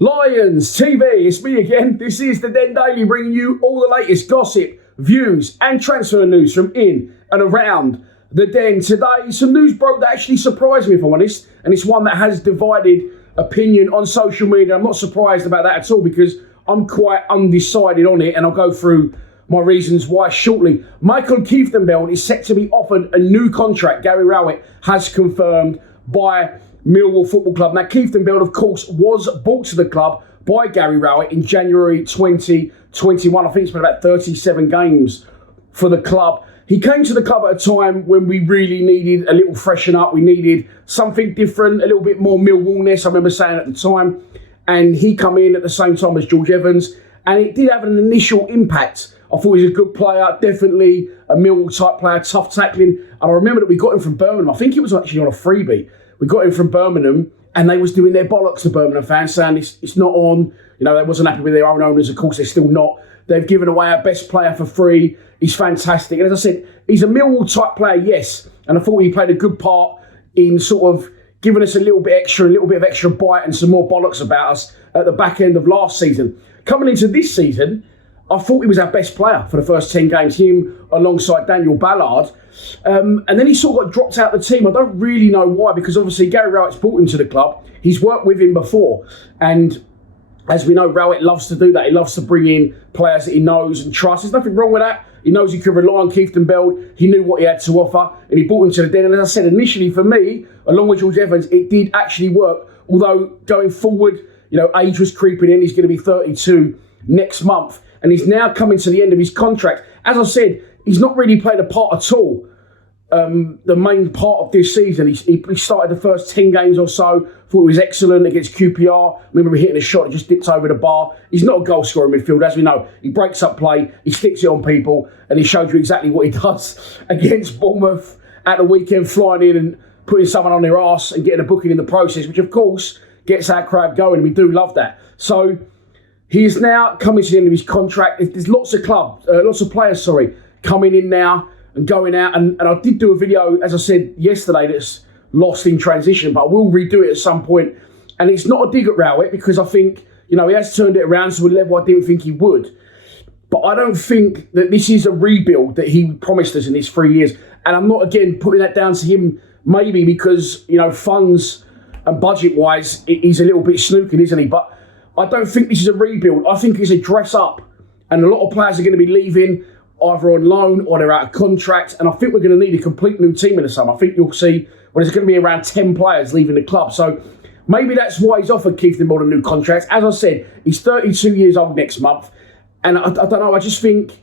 Lions TV, it's me again. This is the Den Daily, bringing you all the latest gossip, views and transfer news from in and around the Den. Today, some news broke that actually surprised me, if I'm honest, and it's one that has divided opinion on social media. I'm not surprised about that at all because I'm quite undecided on it, and I'll go through my reasons why shortly. Maikel Kieftenbeld is set to be offered a new contract. Gary Rowett has confirmed by Millwall Football Club. Now, Kieftenbeld, of course, was bought to the club by Gary Rowett in January 2021. I think it's been about 37 games for the club. He came to the club at a time when we really needed a little freshen up. We needed something different, a little bit more Millwall-ness, I remember saying at the time. And he come in at the same time as George Evans. And it did have an initial impact. I thought he was a good player, definitely a Millwall-type player, tough tackling. And I remember that we got him from Birmingham. I think it was actually on a freebie. We got him from Birmingham, and they was doing their bollocks to Birmingham fans, saying it's not on. You know, they wasn't happy with their own owners. Of course, they're still not. They've given away our best player for free. He's fantastic. And as I said, he's a Millwall-type player, yes. And I thought he played a good part in sort of giving us a little bit of extra bite and some more bollocks about us at the back end of last season. Coming into this season, I thought he was our best player for the first 10 games, him alongside Daniel Ballard. And then he sort of got dropped out of the team. I don't really know why, because obviously Gary Rowett's brought him to the club. He's worked with him before. And as we know, Rowett loves to do that. He loves to bring in players that he knows and trusts. There's nothing wrong with that. He knows he could rely on Kieftenbeld. He knew what he had to offer, and he brought him to the Den. And as I said, initially for me, along with George Evans, it did actually work. Although going forward, you know, age was creeping in. He's going to be 32 next month. And he's now coming to the end of his contract. As I said, he's not really played a part at all. The main part of this season, he started the first 10 games or so. Thought he was excellent against QPR. Remember hitting a shot that just dipped over the bar. He's not a goal scorer in midfield, as we know. He breaks up play, he sticks it on people, and he showed you exactly what he does against Bournemouth at the weekend, flying in and putting someone on their arse and getting a booking in the process, which of course gets our crowd going, and we do love that. So he is now coming to the end of his contract. There's lots of players, coming in now and going out. And I did do a video, as I said yesterday, that's lost in transition, but I will redo it at some point. And it's not a dig at Rowett, because I think, you know, he has turned it around to a level I didn't think he would. But I don't think that this is a rebuild that he promised us in these 3 years. And I'm not, again, putting that down to him, maybe because, you know, funds and budget-wise, he's a little bit snooking, isn't he? But I don't think this is a rebuild. I think it's a dress-up. And a lot of players are going to be leaving either on loan or they're out of contract. And I think we're going to need a complete new team in the summer. I think you'll see, well, there's going to be around 10 players leaving the club. So maybe that's why he's offered Kieftenbeld a new contract. As I said, he's 32 years old next month. And I don't know, I just think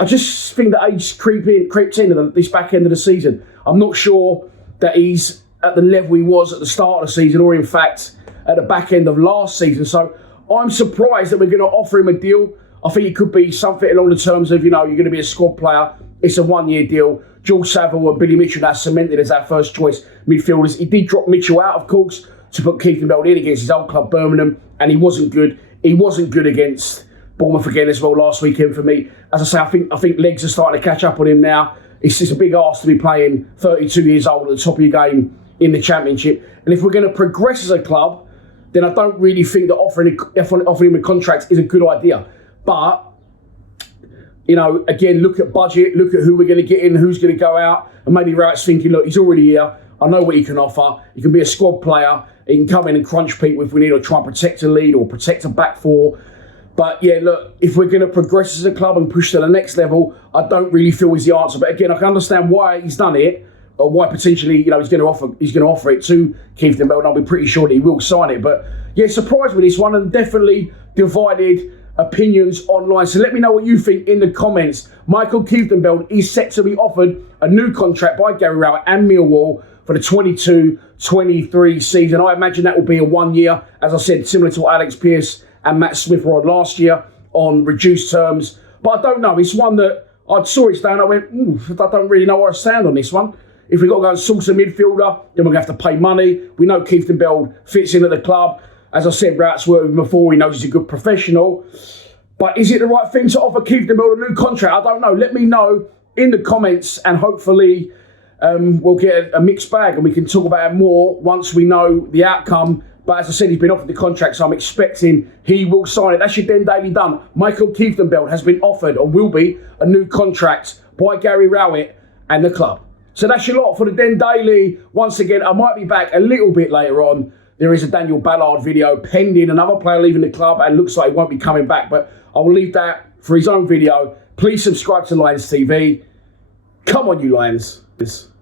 the age creeps in this back end of the season. I'm not sure that he's at the level he was at the start of the season, or in fact at the back end of last season. So I'm surprised that we're going to offer him a deal. I think it could be something along the terms of, you know, you're going to be a squad player. It's a 1-year deal. George Saville and Billy Mitchell now cemented as our first choice midfielders. He did drop Mitchell out, of course, to put Kieftenbeld in against his old club, Birmingham, and he wasn't good. He wasn't good against Bournemouth again as well last weekend for me. As I say, I think legs are starting to catch up on him now. It's just a big ask to be playing 32 years old at the top of your game in the Championship. And if we're going to progress as a club, then I don't really think that offering him a contract is a good idea. But, you know, again, look at budget, look at who we're going to get in, who's going to go out. And maybe Rowett's thinking, look, he's already here. I know what he can offer. He can be a squad player. He can come in and crunch people if we need, or try and protect a lead or protect a back four. But yeah, look, if we're going to progress as a club and push to the next level, I don't really feel he's the answer. But again, I can understand why he's done it, or why potentially, you know, he's going to offer it to Kieftenbeld, and I'll be pretty sure that he will sign it. But yeah, surprised with this one, and definitely divided opinions online. So let me know what you think in the comments. Maikel Kieftenbeld is set to be offered a new contract by Gary Rowett and Millwall for the 22-23 season. I imagine that will be a 1 year, as I said, similar to what Alex Pearce and Matt Smith were on last year on reduced terms. But I don't know. It's one that I saw it down. I went, I don't really know where I stand on this one. If we've got to go and source a midfielder, then we're going to have to pay money. We know Kieftenbeld fits in at the club. As I said, Rowett's worked with him before. He knows he's a good professional. But is it the right thing to offer Kieftenbeld a new contract? I don't know. Let me know in the comments, and hopefully we'll get a mixed bag, and we can talk about it more once we know the outcome But as I said, he's been offered the contract, so I'm expecting he will sign it. That's your Den Daily done. Maikel Kieftenbeld has been offered, or will be, a new contract by Gary Rowett and the club. So that's your lot for the Den Daily. Once again, I might be back a little bit later on. There is a Daniel Ballard video pending, another player leaving the club, and looks like he won't be coming back. But I will leave that for his own video. Please subscribe to Lions TV. Come on, you Lions.